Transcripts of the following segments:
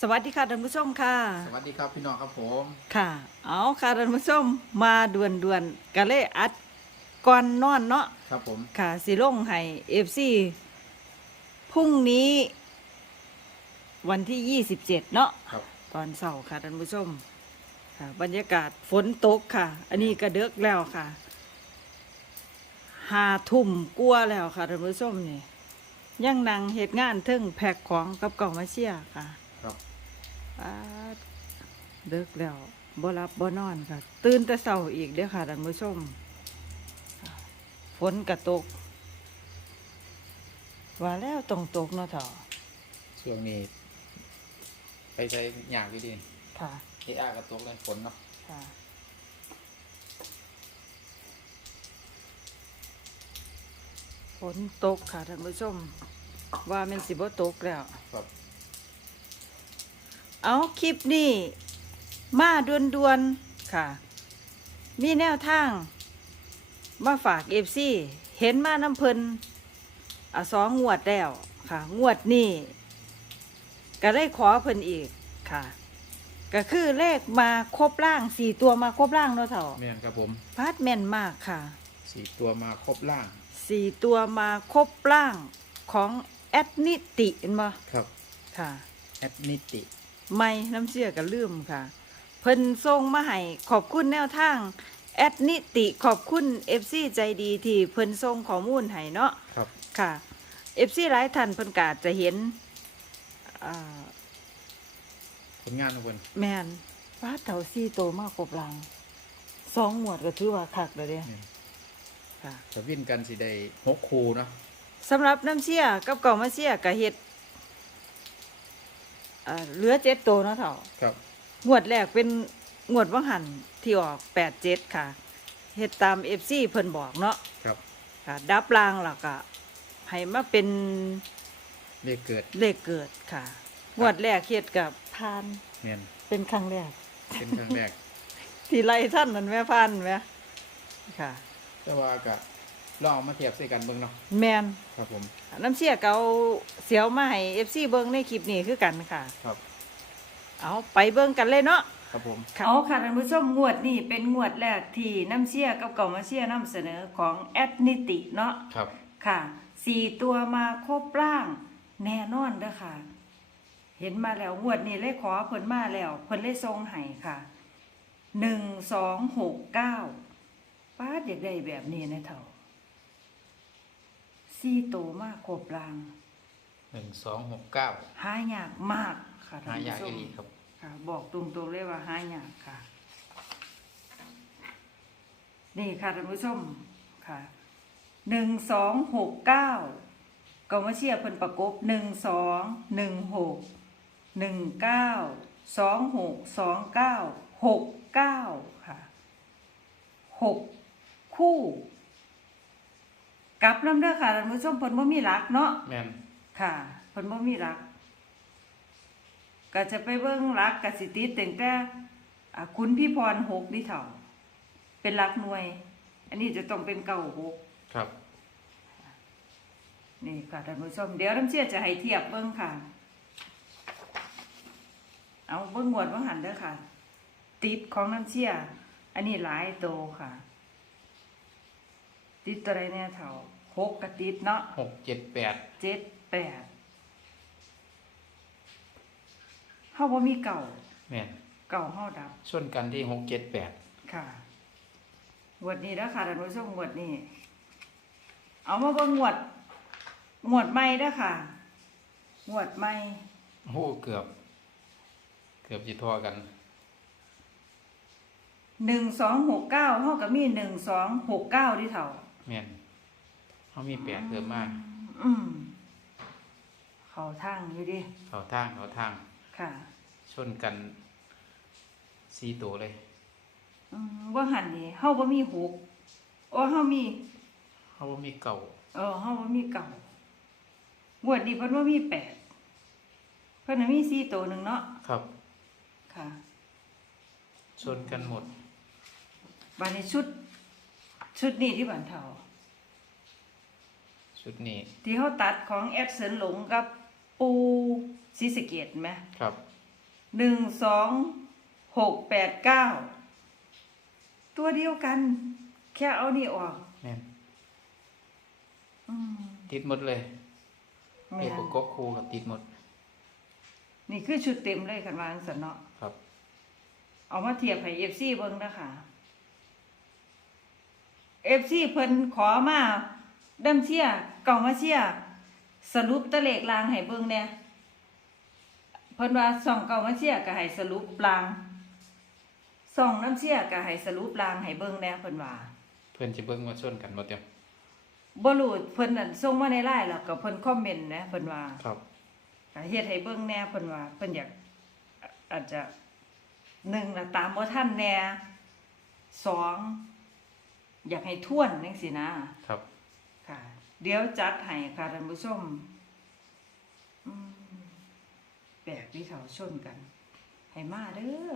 สวัสดีค่ะท่านผู้ชมค่ะ สวัสดีครับพี่น้องครับผมค่ะ เอาค่ะท่านผู้ชมมาด่วนด่วนๆกันเลยอัดก่อนนอนเนาะครับผมค่ะสิลงให้เอฟซีพรุ่งนี้ วันที่27เนาะครับตอนเสาร์ค่ะท่านผู้ชมค่ะบรรยากาศฝนตกค่ะ อันนี้ก็เดึกแล้วค่ะหาทุ่มกลัวาแล้วค่ะท่านผู้ชมนี่ยังนั่งเหตุงานเทึ่งแพ็กของกับกล่องมาเชียร์ค่ะ ครับปาดเดึกแล้วบ่รับบ่นอนค่ะ ตื่นแต่เช้าอีกเด้อค่ะท่านผู้ชมค่ะฝนกระตก ว่าแล้วต้องตกเนาะเถอะช่วงนี้ ไปใช้อยากอยู่ดีค่ะเออากระตกเล่นฝนเนาะค่ะฝนตกค่ะท่านผู้ชม ว่าแมันสิบ่ตกแล้วครับ เอาคลิปนี้ มาด่วนๆ ค่ะ มีแนวทาง มาฝากเอฟซีเห็นมาน้ำเพลินอะสองงวดแล้วค่ะ งวดนี้ก็ได้ขอเพิ่นอีกค่ะ ก็คือเลขมาครบร่างสี่ตัวมาครบร่างเนาะเถ่าแม่นครับผมพาดแม่นมากค่ะสี่ตัวมาครบล่างสี่ตัวมาครบร่างของแอดนิติเห็นบ่ครับ ค่ะ แอดนิติ ไม่น้ำเชื่อกันลืมค่ะ เพิ่นส่งมาให้ขอบคุณแนวทางแอดนิติขอบคุณเอฟซีใจดีที่เพิ่นส่งข้อมูลให้เนาะครับ ค่ะเอฟซีหลายท่านเพิ่นกอาจจะเห็นอ่าผลงานทุกคนแมนป้าเต่าซี่โตมากกบหลังสองหมวดก็ถือว่าคักเลยเด้แม่นค่ะ จะวิ่นกันสิได้หกคูเนาะสำหรับน้ำเชี่ยกับเก่ามาเชี่ยกะเฮ็ด อ่าเหลือเจ็ดโตวเนาะเถ่า ครับ งวดแรกเป็นงวดวังหันที่ออกแปดเจ็ดค่ะเฮ็ดตามเอฟซีเพิ่นบอกเนาะครับ ค่ะดับรางหลักอะให้มาเป็นเลขเกิดเลขเกิดค่ะ งวดแรกเฮ็ดกับพานแม่นเป็นครั้งแรก เป็นครั้งแรก ที่ไล่ท่านนั่นแม่พานแม่ค่ะ แต่ว่าก็ ลองเอามาเทียบใส่กันเบิ่งเนาะแมนครับผมน้ำเสียเกาเสียวมาให้เอฟซีเบิ้งในคลิปนี้คือกันค่ะ ครับ เอาไปเบิ้งกันเลยเนาะครับผมเอาค่ะท่านผู้ชมงวดนี้เป็นงวดแรกที่น้ำเชียกับเก่ามาเชียนำเสนอของแอดนิติเนาะครับค่ะสี่ตัวมาครบร่างแน่นอนเด้อค่ะ เห็นมาแล้วงวดนี้เลยขอเพิ่นมาแล้วเพิ่นเลยทรงให้ค่ะหนึ่งสองหกเก้าป้าดอยากได้แบบนี้นะเถ่า สี่ตัวมาครบร่าง หนึ่งสองหกเก้าหายากมากค่ะท่าหานยากผู้ชอีมหลีครับค่ะ บอกตรงๆเลยว่าหายากค่ะ นี่ค่ะท่านผู้ชมค่ะหนึ่งสองหกเก้าก็มาเชียร์เพิ่นประกบหนึ่งสองหนึ่งหกหนึ่งเก้าสองหกสองเก้าหกเก้าค่ะหกคู่ กลับน้ำเด้อค่ะท่านผู้ชมเพิ่นบ่มีหลักเนาะแม่นค่ะเพิ่นบ่มีรักก็จะไปเบิ่งรักกสิติดตั้งแต่อ่าคุณพี่พรหกนี่เถ่าเป็นรักหน่วย อันนี้จะต้องเป็นเก้าหกครับนี่ค่ะท่านผู้ชมเดี๋ยวน้ำเชี่ยจะให้เทียบเบิ่งค่ะ เอาเบิ่งหมวดเบิ่งหันเด้อค่ะ ติดของน้ำเชี่ยอันนี้หลายโตค่ะ ติดตัวใดแน่เถ่าหกกระติดเนาะหกเจ็ดแปดเจ็ดแปดเฮาบ่มีเก่าแม่นเก่าเฮาดับ ส่วนกันที่หกเจ็ดแปดค่ะงวดนี้แล้วค่ะท่านผู้ชมงวดนี้ เอามาเบิ่งงวดงวดใหม่เด้อค่ะงวดใหม่โอ้เกือบ เกือบจิทอกันหนึ่งสองหกเก้าเฮาก็มีหนึ่งสองหกเก้าที่เท่า แม่นเขามีแปดเพิ่มมากอืมเขาทางอยู่ดิ เขาทางเขาทางค่ะ ชนกันสี่ตัวเลย อืมว่าหันนี่เฮาบ่มีหกโอ้เฮามี เขาว่ามีเก่าเออเฮาบ่มีเก่างวดนี้เพิ่นว่ามีแปดเพิ่นน่ะมีสี่ตัวหนึ่งเนาะ ครับ ค่ะ ชนกันหมดบัดนี้ชุด ชุดนี้ที่บันเทาชุดนี้ ที่เขาตัดของแอดเซินหลงกับปูซีสะเกตไหมครับหนึ่งสองหกแปดเก้าตัวเดียวกัน แค่เอานี่ออกแม่นอืมติดหมดเลยแม่เอกนประกบคู่กับติดหมด นี่คือชุดเต็มเลยคันวาจั่งสันเนาะครับ เอามาเทียบให้เอฟซีเบิ่งนะคะ เอฟซีเพิ่นขอมาดำเชียเก่ามาเชียสรุปตะเลขลางให้เบิ่งแหน่เพิ่นว่าส่องเก่ามาเชียก็ให้สรุปลางส่องน้ำเชียก็ให้สรุปลางให้เบิ่งแหน่เพิ่นว่าเพื่อนจะเบิ้งมาชนกันหมดเดียวบ่รู้เพิ่นนั่นส่งมาในไลน์แล้วก็เพิ่นคอมเมนต์นะเพิ่นว่าครับก็เฮ็ดให้เบิ่งแหน่เพิ่นว่าเพิ่นอยากอะอาจจะหนึ่งละตามบ่ทันแหน่สอง อยากให้ทวนจังซี่นะครับ ค่ะ เดี๋ยวจัดให้ค่ะท่านผู้ชมอืมแปลกที่เขาชนกัน ให้มาเด้อ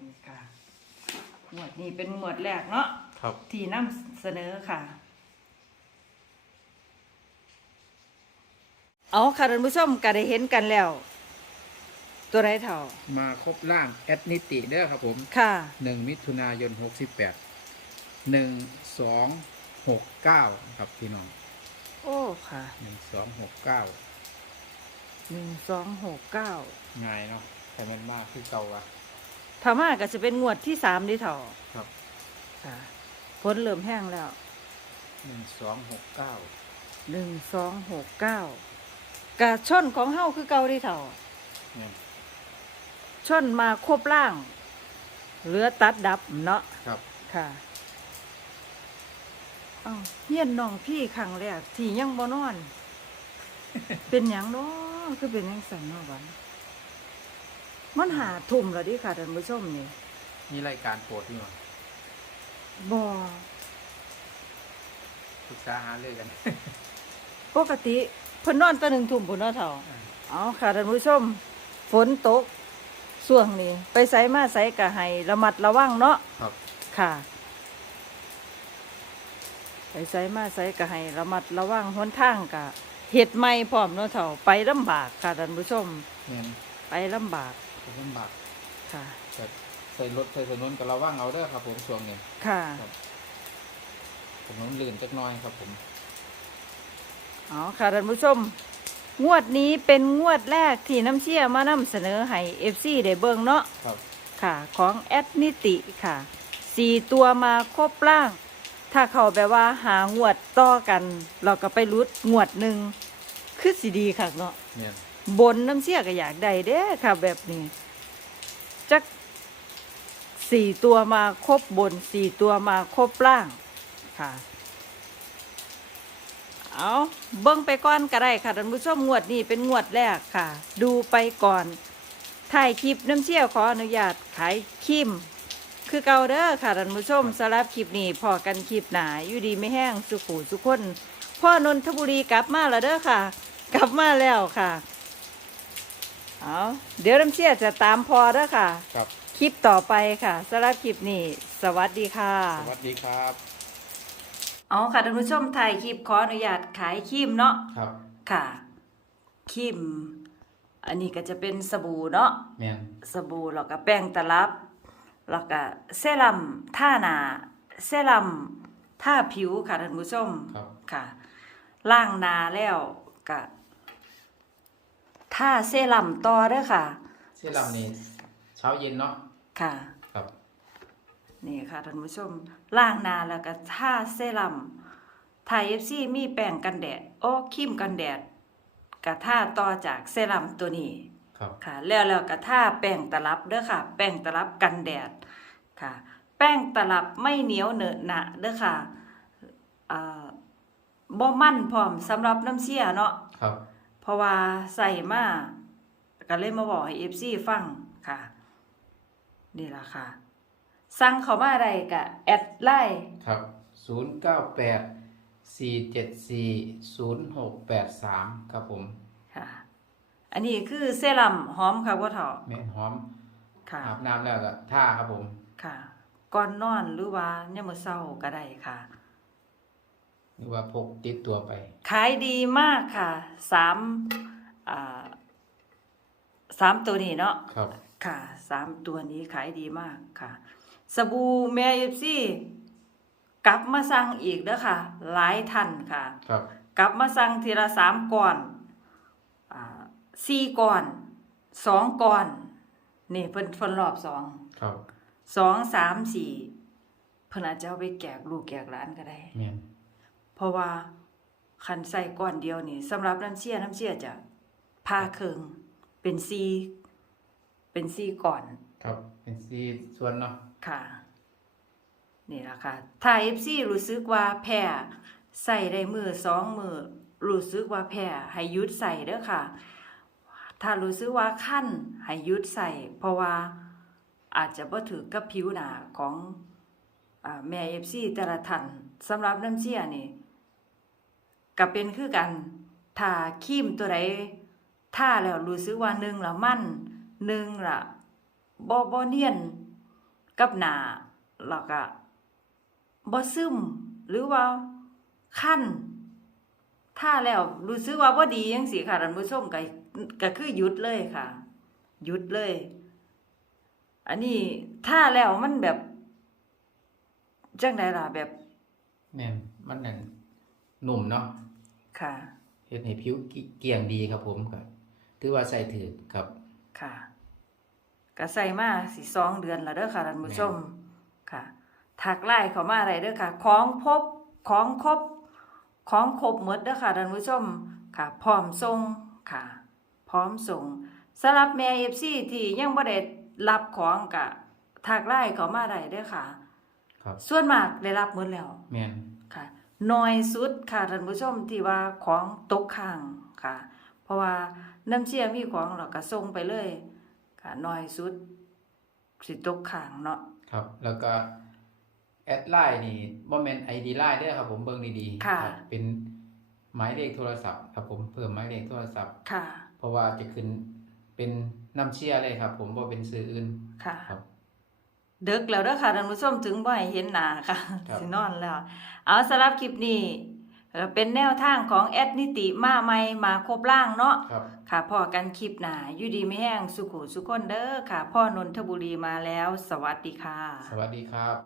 นี่ค่ะหมวดนี้เป็นหมวดแรกเนาะครับ ที่นำเสนอค่ะ เอาค่ะท่านผู้ชมก็ได้เห็นกันแล้ว ตัวไรเท่า มาครบล่าง แอดนิติเด้อครับผมค่ะ หนึ่งมิถุนายนหกสิบแปดหนึ่งสองหกเก้าครับพี่น้องโอ้ค่ะหนึ่งสองหกเก้าหนึ่งสองหกเก้าง่ายเนาะแต่มันมากคือเก่าอะพม่าก็จะเป็นงวดที่สามดีเท่าครับค่ะฝนเริ่มแห้งแล้วหนึ่งสองหกเก้าหนึ่งสองหกเก้ากะชนของเฮาคือเก่าดีเท่าเนี่ย ชนมาครบล่าง เหลือตัดดับเนาะครับ ค่ะอ้าวเฮียนน้องพี่ครั้งแรกที่ยังบ่นอน เป็นหยังเนาะคือเป็นยังสั่นเนาะวันมันหาทุ่มแล้วดิค่ะท่านผู้ชมนี่มีรายการโปรดนี่หว่าบ่ปรึกษาหาเรื่องกัน ปกติเพิ่นนอนแตะหนึ่งทุ่มพุ่นเนาะเฒ่าเอาค่ะท่านผู้ชมฝนตก ช่วงนี้ ไปไสมาไสก็ให้ระมัดระวังเนาะครับ ค่ะ ไปไสมาไสก็ให้ระมัดระวังหนทางกะเฮ็ดใหม่พร้อมเนาะเฒ่าไปลำบากค่ะท่านผู้ชมเนี่ยไปลำบากผมลำบากค่ะ แต่ใส่รถใส่ถนนก็ระวังเอาเด้อครับ ผมช่วงนี้ค่ะ ถนนลื่นจักหน้อยครับผมเอาค่ะท่านผู้ชม งวดนี้เป็นงวดแรกที่น้ำเชี่ยมานำเสนอให้ FC ได้เบิ่งเนาะครับ ค่ะ ของแอดนิติค่ะสี่ตัวมาครบล่าง ถ้าเขาแบบว่าหางวดต่อกัน เราก็ไปรุดงวดหนึ่งคือสีดีค่ะเนาะเนี่ยบนน้ำเชี่ยก็อยากได้เด้ค่ะ แบบนี้จักสี่ตัวมาครบบนสี่ตัวมาครบล่างค่ะ เอาเบิ้งไปก่อนก็ได้ค่ะท่านผู้ชมงวดนี้เป็นงวดแรกค่ะ ดูไปก่อนถ่ายคลิปน้ำเชี่ยวขออนุญาตขายคิม คือเก่าเด้อค่ะท่านผู้ชมสำหรับคลิปนี้พอกันคลิปหนาอยู่ดีไม่แห้งสุขูสุขคนพ่อนนทบุรีกลับมาแล้วเด้อค่ะ กลับมาแล้วค่ะเอาเดี๋ยวน้ำเชี่ยจะตามพอเด้อค่ะ ครับ คลิปต่อไปค่ะสำหรับคลิปนี้ สวัสดีค่ะ สวัสดีครับ เอาค่ะท่านผู้ชมถ่ายคลิปขออนุญาตขายครีมเนาะครับค่ะครีมอันนี้ก็จะเป็นสบู่เนาะเนี่ยสบู่แล้วก็แป้งตลับแล้วก็เซรั่มท่าหนาเซรั่มท่าผิวค่ะท่านผู้ชมครับค่ะล้างหนาแล้วก็ท่าเซรั่มต่อเด้อค่ะ เสื้อลำนี้เช้าเย็นเนาะค่ะ ครับ นี่ค่ะท่านผู้ชมล้างหนาแล้วก็ท่าเซรั่มไทยเอฟซีมีแป้งกันแดดโอ้ครีมกันแดดกะท่าต่อจากเซรั่มตัวนี้ครับค่ะ แล้วแล้วกะท่าแป้งตลับเด้อค่ะ แป้งตลับกันแดดค่ะ แป้งตลับไม่เหนียวเหนอะหนะเด้อค่ะอ่าบ่มั่นพร้อมสำหรับน้ำเชี่ยเนาะครับ เพราะว่าใส่มาก็เลยมาบอกให้ FC ฟังค่ะ นี่ล่ะค่ะ สั่งเขามาได้กะแอดไลน์ครับศูนย์เก้าแปดสี่เจ็ดสี่ศูนย์หกแปดสามครับผมค่ะ อันนี้คือเซรั่มหอมค่ะพ่อเฒ่าแม่นหอมค่ะ อาบน้ำแล้วก็ท่าครับผม ค่ะ ก่อนนอนหรือว่ายามมื้อเช้าก็ได้ค่ะ หรือว่าพกติดตัวไป ขายดีมากค่ะสามอ่าสามตัวนี้เนาะ ครับ ค่ะสามตัวนี้ขายดีมากค่ะ สบู่แม่เอฟซีกลับมาสั่งอีกเด้อค่ะ หลายทันค่ะ ครับ กลับมาสั่งทีละสามก้อนอ่าสี่ก้อนสองก้อนนี่เพิ่นเพิ่นรอบสองครับสองสามสี่เพิ่นอาจจะเอาไปแกกลูกแกกหลานก็ได้ แม่นเพราะว่าคันใส่ก้อนเดียวนี่สำหรับน้ำเชี่ยน้ำเชี่ยจะพาเคิงเป็นซีเป็นซีก่อน ครับเป็นสีส่วนเนาะ ค่ะ นี่ละค่ะ ถ้า FC รู้สึกว่าแพ้ใส่ได้มือสองมือรู้สึกว่าแพ้ให้ยุดใส่เด้อค่ะ ถ้ารู้สึกว่าขั้นให้ยุดใส่ เพราะว่าอาจจะบ่ถือกับผิวหนาของอ่าแม่ FC แต่ละท่านสำหรับน้ำเชี่ยนี่ก็เป็นคือกันถ้าคีมตัวใดท่าแล้วรู้สึกว่าหนึ่งละมั่นหนึ่งละบ่บ่เนียน กับหนาแล้วก็บ่ซึมหรือว่าคันท่าแล้วรู้สึกว่าบ่ดีจังซี่ค่ะท่านผู้ชมก็ก็คือหยุดเลยค่ะหยุดเลย อันนี้ท่าแล้วมันแบบจังไดล่ะแบบแม่นมันนั่นหนุ่มเนาะค่ะเฮ็ดให้ผิวเกลี่ยงดีครับผมก็ถือว่าใส่ถือครับค่ะ ก็ใส่มาสิสองเดือนแล้วเด้อค่ะท่านผู้ชมค่ะถักไล่เข้ามาอะไรเด้อค่ะ ของพบของครบของครบหมดเด้อค่ะท่านผู้ชมค่ะ พร้อมส่งค่ะ พร้อมส่งสำหรับแม่ FC ที่ยังบ่ได้รับของกะถักไล่เข้ามาได้เด้อค่ะครับส่วนมากได้รับหมดแล้วแม่นค่ะน้อยสุดค่ะท่านผู้ชมที่ว่าของตกค้างค่ะ เพราะว่าน้ำเชี่ยมีของเราก็ส่งไปเลย ค่ะน้อยสุด สิตกค้างเนาะครับ แล้วก็แอดไลน์นี่บ่แม่น ID ไลน์เด้อครับ ผมเบิ่งดีๆค่ะรับเป็นหมายเลขโทรศัพท์ครับผมเพิ่มหมายเลขโทรศัพท์ค่ะ เพราะว่าจะขึ้นเป็นน้ำเชี่ยเลยครับ ผมบ่เป็นซื้ออื่นค่ะครับดึกแล้วเด้อค่ะท่านผู้ชมถึงบ่ให้เห็นหน้าค่ะครับสินอนแล้ว เอาสำหรับคลิปนี้ เอ่อเป็นแนวทางของแอดนิติมาใหม่มาครบล่างเนาะครับ ค่ะพ่อกันคลิปหน้าอยู่ดีไม่แห้งสุขุสุขคนเด้อค่ะ พ่อนนทบุรีมาแล้ว สวัสดีค่ะ สวัสดีครับ